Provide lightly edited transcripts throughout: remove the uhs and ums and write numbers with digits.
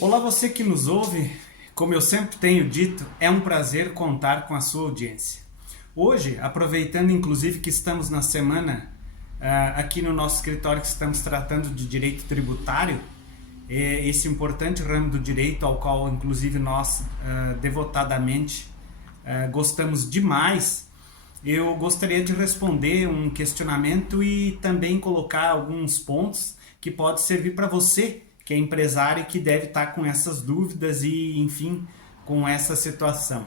Olá, você que nos ouve. Como eu sempre tenho dito, é um prazer contar com a sua audiência. Hoje, aproveitando inclusive que estamos na semana aqui no nosso escritório que estamos tratando de direito tributário, esse importante ramo do direito ao qual inclusive nós devotadamente gostamos demais, eu gostaria de responder um questionamento e também colocar alguns pontos que pode servir para você que é empresário e que deve estar com essas dúvidas e, enfim, com essa situação.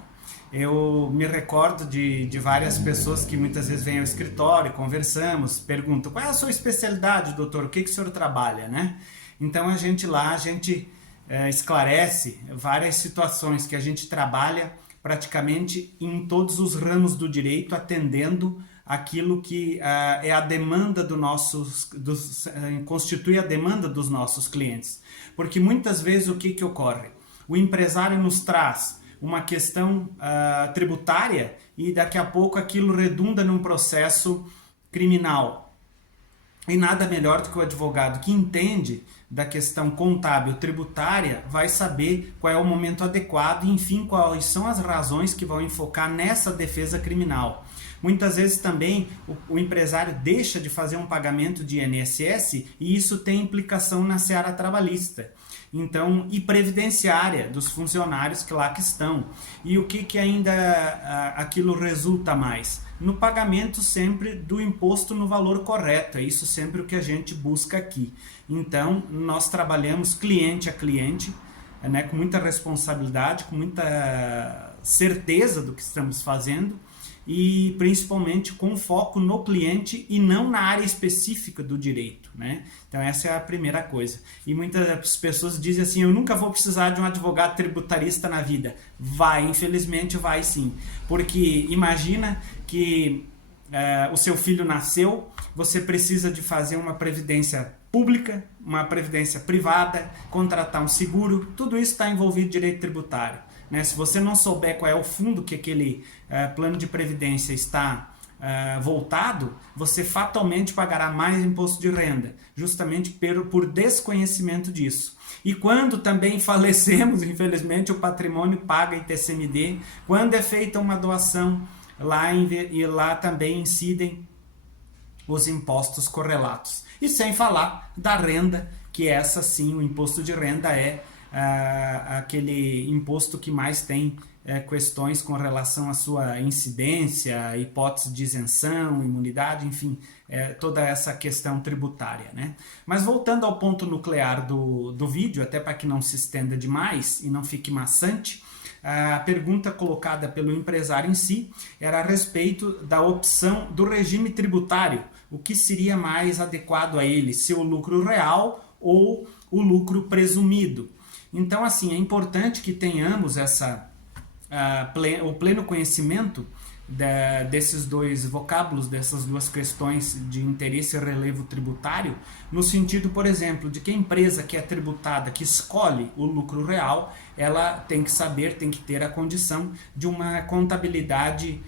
Eu me recordo de várias pessoas que muitas vezes vêm ao escritório, conversamos, perguntam: qual é a sua especialidade, doutor? O que o senhor trabalha, né? Então a gente esclarece várias situações que a gente trabalha praticamente em todos os ramos do direito, atendendo aquilo que é a demanda constitui a demanda dos nossos clientes. Porque muitas vezes o que ocorre? O empresário nos traz uma questão tributária e daqui a pouco aquilo redunda num processo criminal. E nada melhor do que o advogado que entende da questão contábil tributária vai saber qual é o momento adequado e, enfim, quais são as razões que vão enfocar nessa defesa criminal. Muitas vezes também o empresário deixa de fazer um pagamento de INSS e isso tem implicação na seara trabalhista. Então, e previdenciária dos funcionários que lá que estão. E o que ainda aquilo resulta mais? No pagamento sempre do imposto no valor correto. É isso sempre o que a gente busca aqui. Então, nós trabalhamos cliente a cliente, né, com muita responsabilidade, com muita certeza do que estamos fazendo, e principalmente com foco no cliente e não na área específica do direito, né? Então essa é a primeira coisa. E muitas pessoas dizem assim: eu nunca vou precisar de um advogado tributarista na vida. Vai, infelizmente vai sim. Porque imagina que o seu filho nasceu, você precisa de fazer uma previdência pública, uma previdência privada, contratar um seguro, tudo isso está envolvido em direito tributário. Se você não souber qual é o fundo que aquele plano de previdência está voltado, você fatalmente pagará mais imposto de renda, justamente por desconhecimento disso. E quando também falecemos, infelizmente, o patrimônio paga ITCMD. Quando é feita uma doação, lá também incidem os impostos correlatos. E sem falar da renda, que essa sim, o imposto de renda é aquele imposto que mais tem questões com relação à sua incidência, hipótese de isenção, imunidade, enfim, toda essa questão tributária, né? Mas voltando ao ponto nuclear do vídeo, até para que não se estenda demais e não fique maçante, a pergunta colocada pelo empresário em si era a respeito da opção do regime tributário, o que seria mais adequado a ele, se o lucro real ou o lucro presumido. Então, assim, é importante que tenhamos o pleno conhecimento desses dois vocábulos, dessas duas questões de interesse e relevo tributário, no sentido, por exemplo, de que a empresa que é tributada, que escolhe o lucro real, ela tem que saber, tem que ter a condição de uma contabilidade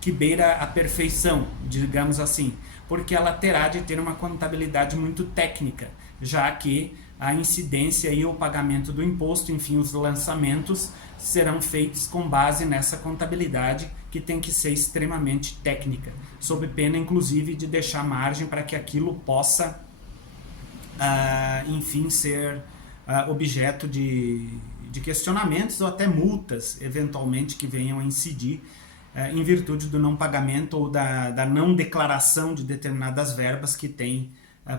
que beira a perfeição, digamos assim, porque ela terá de ter uma contabilidade muito técnica, já que a incidência e o pagamento do imposto, enfim, os lançamentos serão feitos com base nessa contabilidade que tem que ser extremamente técnica, sob pena inclusive de deixar margem para que aquilo possa, enfim, ser objeto de questionamentos ou até multas, eventualmente, que venham a incidir em virtude do não pagamento ou da não declaração de determinadas verbas que tem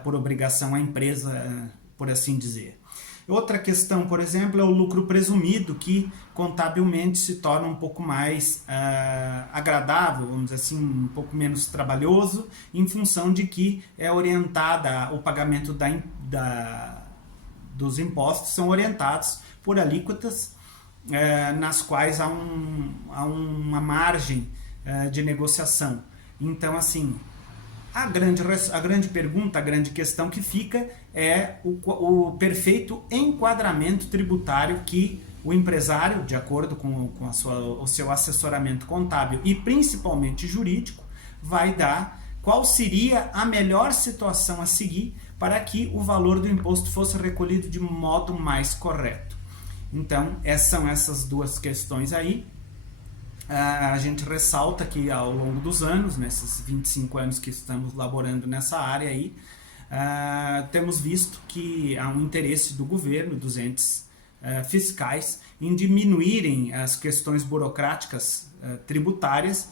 por obrigação a empresa, por assim dizer. Outra questão, por exemplo, é o lucro presumido, que contabilmente se torna um pouco mais agradável, vamos dizer assim, um pouco menos trabalhoso, em função de que é orientada, o pagamento dos impostos são orientados por alíquotas nas quais há uma margem de negociação. Então, assim, a grande pergunta, a grande questão que fica é o perfeito enquadramento tributário que o empresário, de acordo com o seu assessoramento contábil e principalmente jurídico, vai dar, qual seria a melhor situação a seguir para que o valor do imposto fosse recolhido de modo mais correto. Então, são essas duas questões aí. A gente ressalta que ao longo dos anos, nesses 25 anos que estamos laborando nessa área aí, temos visto que há um interesse do governo, dos entes fiscais, em diminuírem as questões burocráticas tributárias.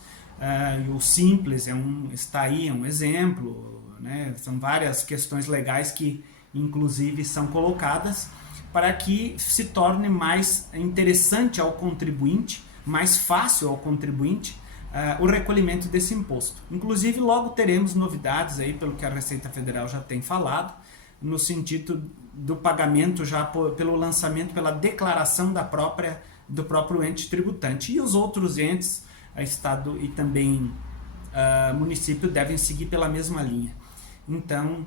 O Simples está aí, é um exemplo, né? São várias questões legais que inclusive são colocadas para que se torne mais interessante ao contribuinte, mais fácil ao contribuinte o recolhimento desse imposto. Inclusive logo teremos novidades aí, pelo que a Receita Federal já tem falado, no sentido do pagamento já pelo lançamento, pela declaração do próprio ente tributante. E os outros entes, Estado e também município, devem seguir pela mesma linha. Então,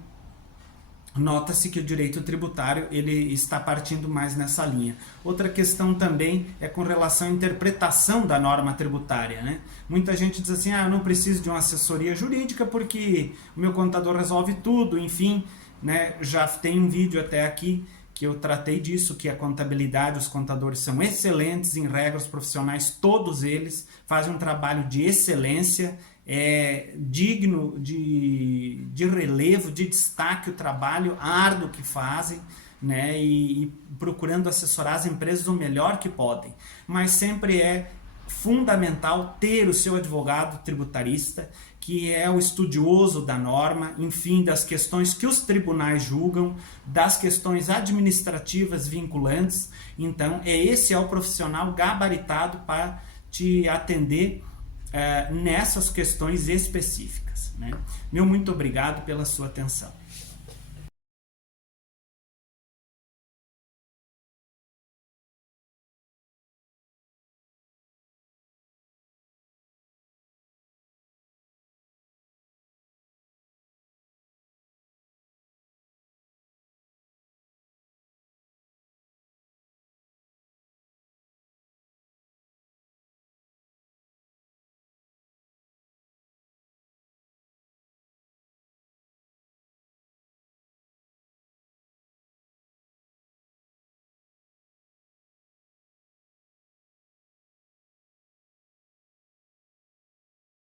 nota-se que o direito tributário ele está partindo mais nessa linha. Outra questão também é com relação à interpretação da norma tributária, né? Muita gente diz assim, eu não preciso de uma assessoria jurídica porque o meu contador resolve tudo, enfim, né? Já tem um vídeo até aqui que eu tratei disso, que a contabilidade, os contadores são excelentes em regras profissionais, todos eles fazem um trabalho de excelência, digno de relevo, de destaque o trabalho árduo que fazem, né, e procurando assessorar as empresas o melhor que podem. Mas sempre é fundamental ter o seu advogado tributarista, que é o estudioso da norma, enfim, das questões que os tribunais julgam, das questões administrativas vinculantes. Então, esse é o profissional gabaritado para te atender nessas questões específicas, né? Meu muito obrigado pela sua atenção.